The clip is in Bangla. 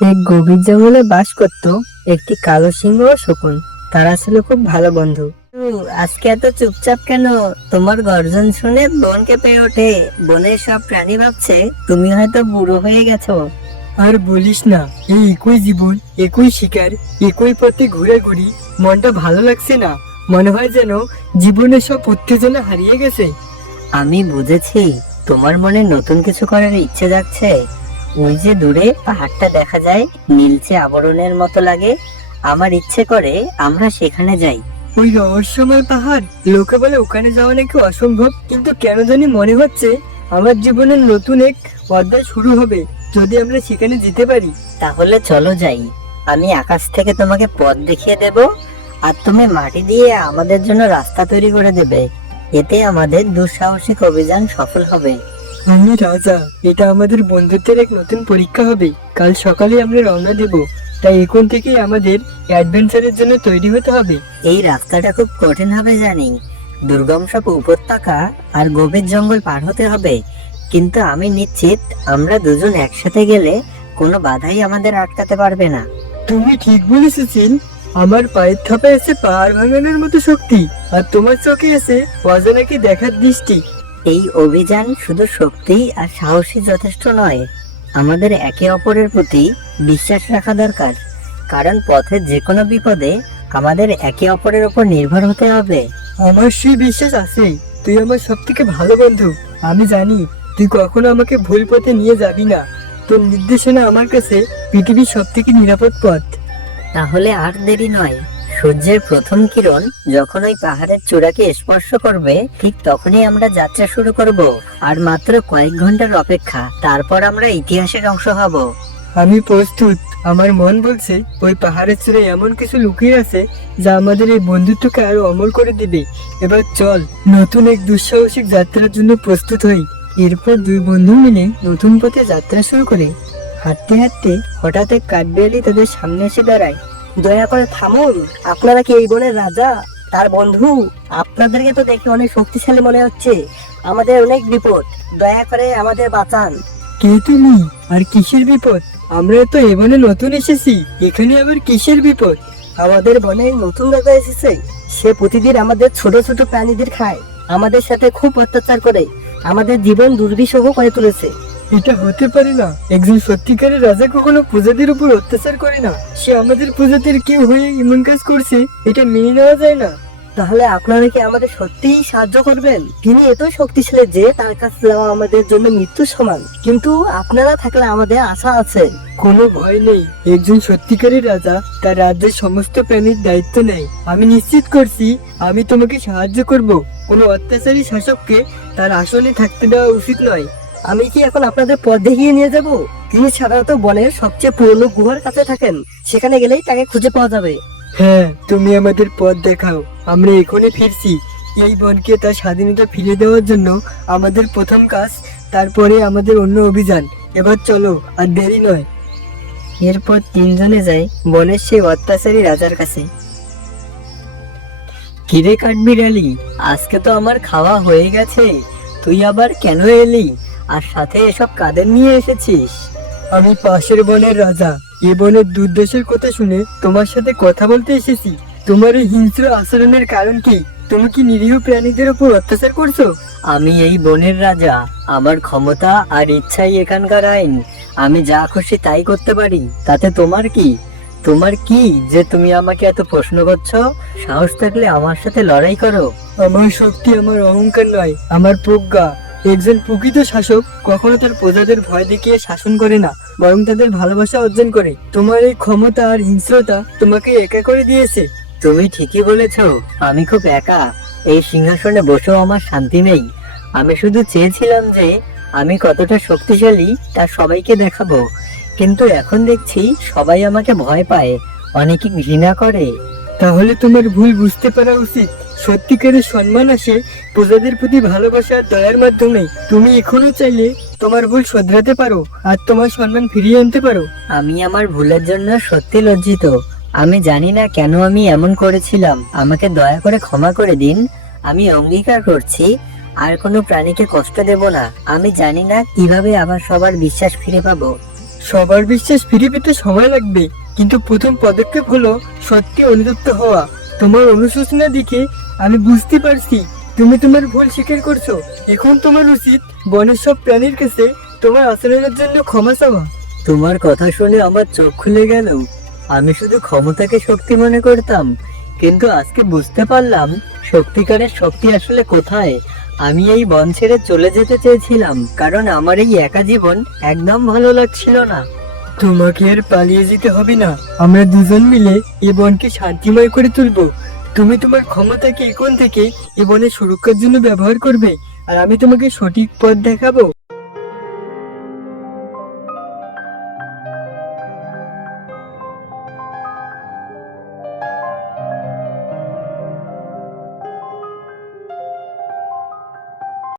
এক গভীর জঙ্গলে বাস করত একটি কালো সিংহ ও শকুন। তারা ছিল খুব ভালো বন্ধু। আজকে এত চুপচাপ কেন? তোমার গর্জন শুনে বন কেঁপে ওঠে। বনের সব প্রাণী ভাবছে তুমি হয়তো বুড়ো হয়ে গেছো। আর বলিস না, এই একই জীবন, একই শিকার, একই পথে ঘোরাঘুরি, মনটা ভালো লাগছে না। মনে হয় যেন জীবনের সব উত্তেজনা হারিয়ে গেছে। আমি বুঝেছি, তোমার মনে নতুন কিছু করার ইচ্ছে জাগছে। ওই যে দূরে পাহাড়টা দেখা যায়, নীলচে আবরণের মতো লাগে। আমার ইচ্ছে করে আমরা সেখানে যাই। ওই রহস্যময় পাহাড়, লোকে বলে ওখানে যাওয়া নাকি অসম্ভব, কিন্তু কেন জানি মনে হচ্ছে আমার জীবনের নতুন এক অধ্যায় শুরু হবে যদি আমরা সেখানে যেতে পারি। তাহলে চলো যাই। আমি আকাশ থেকে তোমাকে পথ দেখিয়ে দেব, আর তুমি মাটি দিয়ে আমাদের জন্য রাস্তা তৈরি করে দেবে। এতে আমাদের দুঃসাহসিক অভিযান সফল হবে। আমি রাজা, এটা আমাদের বন্ধুত্বের এক নতুন পরীক্ষা হবে। কাল সকালে আমরা রওনা দেব, তাই এখন থেকেই আমাদের অ্যাডভেঞ্চারের জন্য তৈরি হতে হবে। এই রাস্তাটা খুব কঠিন হবে জানি, দুর্গম সব উপত্যকা আর গভীর জঙ্গল পার হতে হবে, কিন্তু আমি নিশ্চিত আমরা দুজন একসাথে গেলে কোনো বাধাই আমাদের আটকাতে পারবে না। তুমি ঠিক বলেছো চিল। আমার পায়ের থাপায় আছে পাহাড় ভাঙানোর মতো শক্তি, আর তোমার চোখে আছে অজানাকে দেখার দৃষ্টি। এই অভিযান শুধু শক্তি আর সাহসী যথেষ্ট নয়, আমাদের একে অপরের প্রতি বিশ্বাস রাখা দরকার। কারণ পথে যে কোনো বিপদে আমাদের একে অপরের উপর নির্ভর হতে হবে। আমার সেই বিশ্বাস আছে, তুই আমার সব থেকে ভালো বন্ধু। আমি জানি তুই কখনো আমাকে ভুল পথে নিয়ে যাবি না। তোর নির্দেশনা আমার কাছে পৃথিবীর সব থেকে নিরাপদ পথ। তাহলে আর দেরি নয়, সূর্যের প্রথম কিরণ যখন ওই পাহাড়ের চূড়াকে স্পর্শ করবে, ঠিক তখনই আমরা যাত্রা শুরু করব। আর মাত্র কয়েক ঘন্টার অপেক্ষা, তারপর আমরা ইতিহাসের অংশ হব। আমি প্রস্তুত। আমার মন বলছে ওই পাহাড়ের চূড়ায় এমন কিছু লুকিয়ে আছে যা আমাদের এই বন্ধুত্বকে আরো অমর করে দিবে। এবার চল, নতুন এক দুঃসাহসিক যাত্রার জন্য প্রস্তুত হই। এরপর দুই বন্ধু মিলে নতুন পথে যাত্রা শুরু করে। হাঁটতে হাঁটতে হঠাৎ এক কাঠবিড়ালি তাদের সামনে এসে দাঁড়ায়। দয়া করে থামুন, আপনারা কি এই বনের রাজা, তার বন্ধু? আপনাদেরকে তো দেখে অনেক শক্তিশালী মনে হচ্ছে। আমাদের অনেক বিপদ, দয়া করে আমাদের বাঁচান। কে তুমি, আর কিসের বিপদ? আমরা তো এ বনে নতুন এসেছি, এখানে আবার কিসের বিপদ? আমাদের বনে নতুন রাজা এসেছে। সে প্রতিদিন আমাদের ছোট ছোট প্রাণীদের খায়, আমাদের সাথে খুব অত্যাচার করে, আমাদের জীবন দুর্বিষহ করে তুলেছে। এটা হতে পারে না। একজন সত্যিকারের রাজা কখনো প্রজাতির উপর অত্যাচার করে না। সে আমাদের প্রজাতির কেউ হয়ে এমন কাজ করছে, এটা মেনে নেওয়া যায় না। তাহলে আপনারা কি আমাদের সত্যিই সাহায্য করবেন? তিনি এত শক্তিশালী যে তার কাছে যাওয়া আমাদের জন্য মৃত্যুর সমান, কিন্তু আপনারা থাকলে আমাদের আশা আছে। কোনো ভয় নেই। একজন সত্যিকারের রাজা তার রাজ্যের সমস্ত প্রাণীর দায়িত্ব নেয়। আমি নিশ্চিত করছি আমি তোমাকে সাহায্য করব। কোনো অত্যাচারী শাসককে তার আসনে থাকতে দেওয়া উচিত নয়। আমি কি এখন আপনাদের পথ দেখিয়ে নিয়ে যাব? তিনি সাধারণত বনের সবচেয়ে পুরনো গুহার কাছে থাকেন, সেখানে গেলেই তাকে খুঁজে পাওয়া যাবে। হ্যাঁ, তুমি আমাদের পথ দেখাও। আমরা এখনই ফিরছি। এই বনকে তার স্বাধীনতা ফিরে দেওয়ার জন্য আমাদের প্রথম কাজ, তারপরে আমাদের অন্য অভিযান। এবার চলো, আর দেরি নয়। এরপর তিনজনে যায় বনের সেই অত্যাচারী রাজার কাছে। কিরে কাঠবিড়ালি, আজকে তো আমার খাওয়া হয়ে গেছে, তুই আবার কেন এলি? আর সাথে এসব কাদের নিয়ে এসেছিস? আমি পাশের বনের রাজা। এ বনের দুর্দশার কথা শুনে তোমার সাথে কথা বলতে এসেছি। তোমার এই হিংস্র আচরণের কারণ কি? তুমি কি নিরীহ প্রাণীদের উপর অত্যাচার করছো? আমি এই বনের রাজা, আমার ক্ষমতা আর ইচ্ছাই এখানকার আইন। আমি যা খুশি তাই করতে পারি, তাতে তোমার কি? তোমার কি যে তুমি আমাকে এত প্রশ্ন করছো? সাহস থাকলে আমার সাথে লড়াই করো। আমার শক্তি আমার অহংকার নয়, আমার প্রজ্ঞা। একজন প্রকৃত শাসক কখনো তার প্রজাদের ভয় দেখিয়ে শাসন করে না, বরং তাদের ভালোবাসা অর্জন করে। তোমার এই ক্ষমতা আর হিংস্রতা তোমাকে একা করে দিয়েছে। তুমি ঠিকই বলেছ, আমি খুব একা। এই সিংহাসনে বসেও আমার শান্তি নেই। আমি শুধু চেয়েছিলাম যে আমি কতটা শক্তিশালী তা সবাইকে দেখাবো, কিন্তু এখন দেখছি সবাই আমাকে ভয় পায়, অনেকে ঘৃণা করে। তাহলে তোমার ভুল বুঝতে পারা উচিত। সত্যিকারের সম্মান আসে প্রজাদের প্রতি ভালোবাসা আর দয়ার মাধ্যমে। তুমি এখনো চাইলে তোমার ভুল শোধরাতে পারো আর তোমার সম্মান ফিরিয়ে আনতে পারো। আমি আমার ভুলের জন্য সত্যি লজ্জিত। আমি জানি না কেন আমি এমন করেছিলাম, আমাকে দয়া করে ক্ষমা করে দিন। আমি অঙ্গীকার করছি আর কোনো প্রাণীকে কষ্ট দেব না। আমি জানি না কিভাবে আবার সবার বিশ্বাস ফিরে পাবো। সবার বিশ্বাস ফিরে পেতে সময় লাগবে, কিন্তু প্রথম পদক্ষেপ হলো সত্যি অনুতপ্ত হওয়া। তোমার অনুশোচনা দেখে আমি বুঝতে পারছি তুমি তোমার ভুল স্বীকার করছো। এখন তোমার উচিত বনের সব প্রাণীর কাছে তোমার আচরণের জন্য ক্ষমা চাওয়া। তোমার কথা শুনে আমার চোখ খুলে গেল। আমি শুধু ক্ষমতাকে শক্তি মনে করতাম, কিন্তু আজকে বুঝতে পারলাম সত্যিকারের শক্তি আসলে কোথায়। আমি এই বন ছেড়ে চলে যেতে চেয়েছিলাম, কারণ আমার এই একা জীবন একদম ভালো লাগছিল না। তোমাকে আর পালিয়ে যেতে হবে না, আমরা দুজন মিলে এ বনকে শান্তিময় করে তুলবো। তুমি তোমার ক্ষমতাকে এখন থেকে এ বনের সুরক্ষার জন্য ব্যবহার করবে, আর আমি তোমাকে সঠিক পথ দেখাবো।